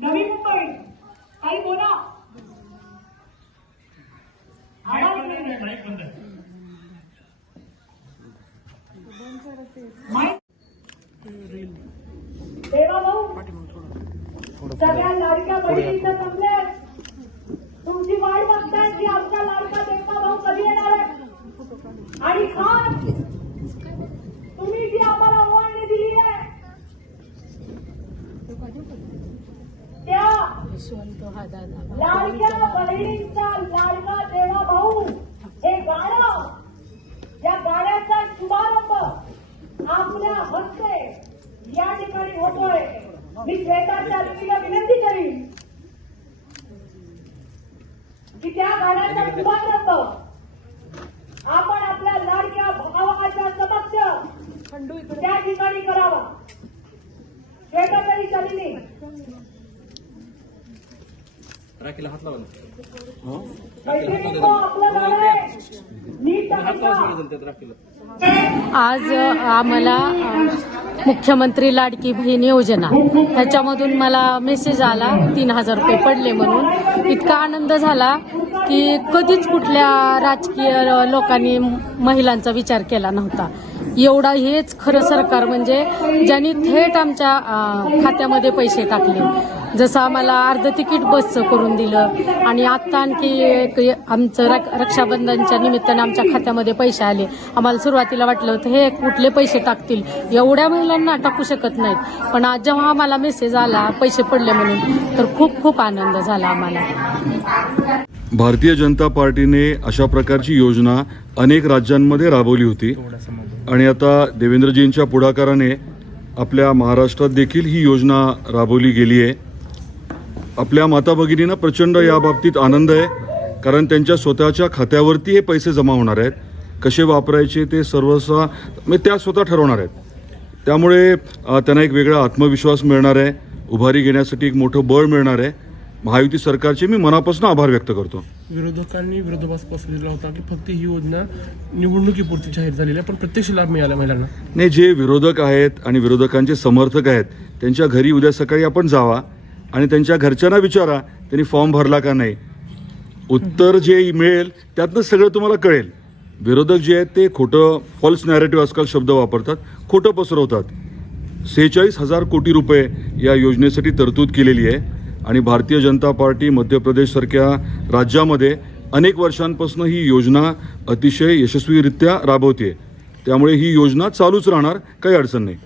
नवी मुंबई. काही बोला. सगळ्या लाडक्या बहिणीचं तुमची वाट बघताय की आमचा लाडका देवा भाऊ कधी येणार आहे आणि खान तुम्ही जी आम्हाला ओवाळणी दिली आहे त्या यशवंत हा लाडक्या बहिणींचा लाडका देवा भाऊ हे गाणं या गाण्याचा शुभारंभ आपल्या हस्ते या ठिकाणी होतोय. मी श्वेताच्या व्यक्तीला विनंती करीन की त्या गाण्याचा शुभारंभ आपण आपल्या लाडक्या भावाच्या समक्ष त्या ठिकाणी करावा. श्वेताताई चालीने राखीला हात लावा आज आम्हाला मुख्यमंत्री लाडकी बहीण योजना. ह्याच्यामधून मला मेसेज आला तीन हजार रुपये पडले म्हणून. इतका आनंद झाला की कधीच कुठल्या राजकीय लोकांनी महिलांचा विचार केला नव्हता. एवढा हेच खरं सरकार म्हणजे ज्यांनी थेट आमच्या खात्यामध्ये पैसे टाकले. जसं आम्हाला अर्ध तिकीट बसचं करून दिलं आणि आत्ता आणखी एक आमचं रक- रक्षाबंधनच्या निमित्तानं आमच्या खात्यामध्ये पैसे आले. आम्हाला सुरुवातीला वाटलं होतं हे कुठले पैसे टाकतील? एवढ्या महिलांना टाकू शकत नाहीत. पण आज जेव्हा आम्हाला मेसेज आला पैसे पडले म्हणून तर खूप खूप आनंद झाला आम्हाला. भारतीय जनता पार्टीने अशा प्रकारची योजना अनेक राज्यांमध्ये राबवली होती. आणि आता देवेंद्रजींच्या पुढाकाराने आपल्या महाराष्ट्रात देखील ही योजना राबवली गेली आहे आपल्या माता भगिनींना प्रचंड या बाबतीत आनंद आहे कारण त्यांच्या स्वतःच्या खात्यावरती हे पैसे जमा होणार आहेत. कसे वापरायचे ते सर्वस्व म्हणजे त्या स्वतः ठरवणार आहेत. त्यामुळे अ, त्यांना एक वेगळा आत्मविश्वास मिळणार आहे. उभारी घेण्यासाठी एक मोठं बळ मिळणार आहे. महायुती सरकारचे मी मनापासून आभार व्यक्त करतो. विरोधकांनी विरोधाभास पसरलेला होता की फक्त ही योजना निवडणुकीपुरती जाहीर झालेली आहे पण प्रत्यक्ष लाभ मिळाला महिलांना. नाही जे विरोधक आहेत आणि विरोधकांचे समर्थक आहेत त्यांच्या घरी उद्या सकाळी आपण जावा. आणि त्यांच्या घरच्यांना विचारा त्यांनी फॉर्म भरला का नाही. उत्तर जे मिळेल त्यातनं सगळं तुम्हाला कळेल. विरोधक जे आहेत ते खोटं फॉल्स नॅरेटिव्ह आजकाल शब्द वापरतात खोटं पसरवतात. सेहेचाळीस हजार कोटी रुपये या योजनेसाठी तरतूद केलेली आहे आणि भारतीय जनता पार्टी मध्य प्रदेशसारख्या राज्यामध्ये अनेक वर्षांपासून ही योजना अतिशय यशस्वीरित्या राबवते त्यामुळे ही योजना चालूच राहणार काही अडचण नाही.